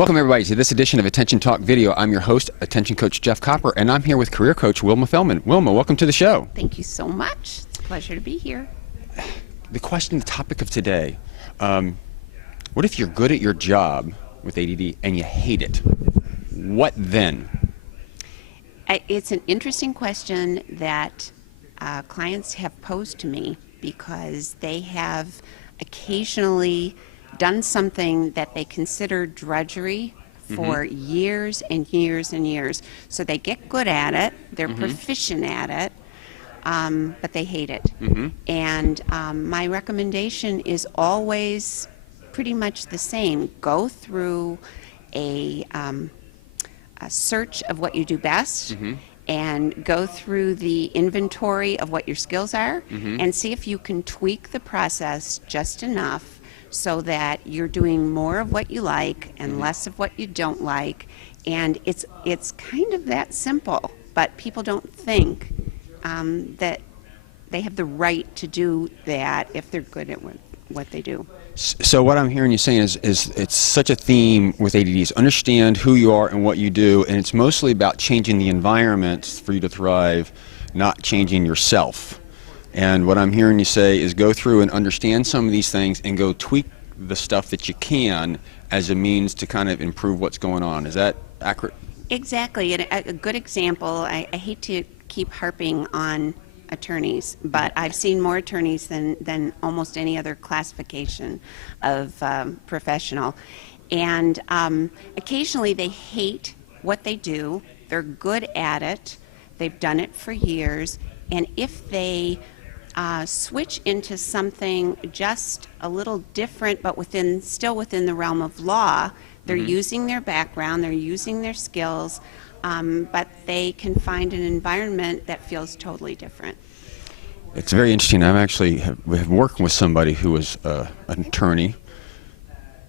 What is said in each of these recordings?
Welcome everybody to this edition of Attention Talk Video. I'm your host, Attention Coach Jeff Copper, and I'm here with career coach Wilma Fellman. Wilma, welcome to the show. Thank you so much. It's a pleasure to be here. The topic of today, what if you're good at your job with ADD and you hate it? What then? It's an interesting question that clients have posed to me because they have occasionally done something that they consider drudgery for years and years and years. So they get good at it, they're proficient at it, but they hate it. And my recommendation is always pretty much the same. Go through a search of what you do best and go through the inventory of what your skills are and see if you can tweak the process just enough so that you're doing more of what you like and less of what you don't like. And it's kind of that simple, but people don't think that they have the right to do that if they're good at what they do. So what I'm hearing you saying is it's such a theme with ADD is understand who you are and what you do, and it's mostly about changing the environment for you to thrive, not changing yourself. And what I'm hearing you say is go through and understand some of these things and go tweak the stuff that you can as a means to kind of improve what's going on. Is that accurate? Exactly. And a good example, I hate to keep harping on attorneys, but I've seen more attorneys than almost any other classification of professional. And occasionally they hate what they do. They're good at it. They've done it for years. And if they switch into something just a little different, but still within the realm of law, they're using their background, they're using their skills, but they can find an environment that feels totally different. It's very interesting. I'm actually working with somebody who was an attorney,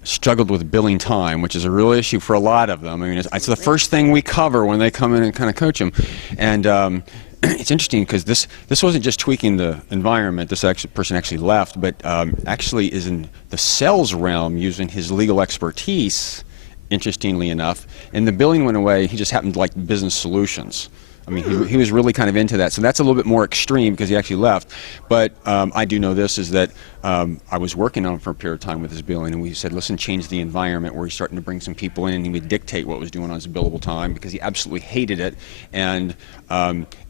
struggled with billing time, which is a real issue for a lot of them. I mean, it's the first thing we cover when they come in and kind of coach them. And it's interesting because this wasn't just tweaking the environment. This person actually left, but actually is in the sales realm using his legal expertise, interestingly enough. And the billing went away. He just happened to like business solutions. I mean, he was really kind of into that. So that's a little bit more extreme because he actually left. But I do know this, is that I was working on him for a period of time with his billing, and we said, listen, change the environment where he's starting to bring some people in, and he would dictate what was doing on his billable time because he absolutely hated it. And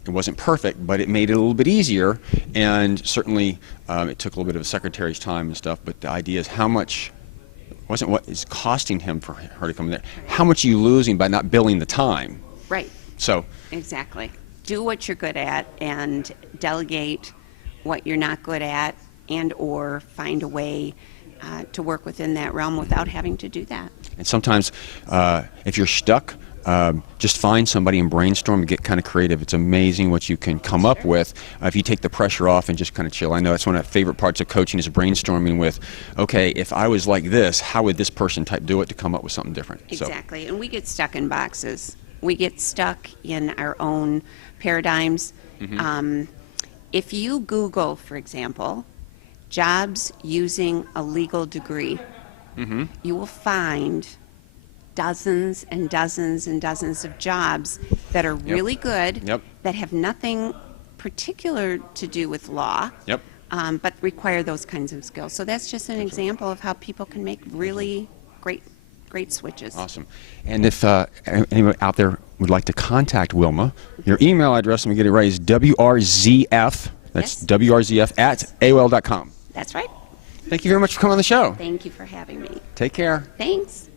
it wasn't perfect, but it made it a little bit easier. And certainly it took a little bit of a secretary's time and stuff, but the idea is how much wasn't what is costing him for her to come in there. How much are you losing by not billing the time? Right. So exactly. Do what you're good at and delegate what you're not good at, and or find a way to work within that realm without having to do that. And sometimes if you're stuck, just find somebody and brainstorm and get kind of creative. It's amazing what you can come up with if you take the pressure off and just kind of chill. I know that's one of my favorite parts of coaching is brainstorming with, okay, if I was like this, how would this person type do it to come up with something different? Exactly. And we get stuck in boxes. We get stuck in our own paradigms. If you Google, for example, jobs using a legal degree, you will find dozens and dozens and dozens of jobs that are really good, that have nothing particular to do with law, but require those kinds of skills. So that's just an example of how people can make really great switches. Awesome. And if anyone out there would like to contact Wilma, your email address, let me get it right, is WRZF, that's WRZF at AOL.com. That's right. Thank you very much for coming on the show. Thank you for having me. Take care. Thanks.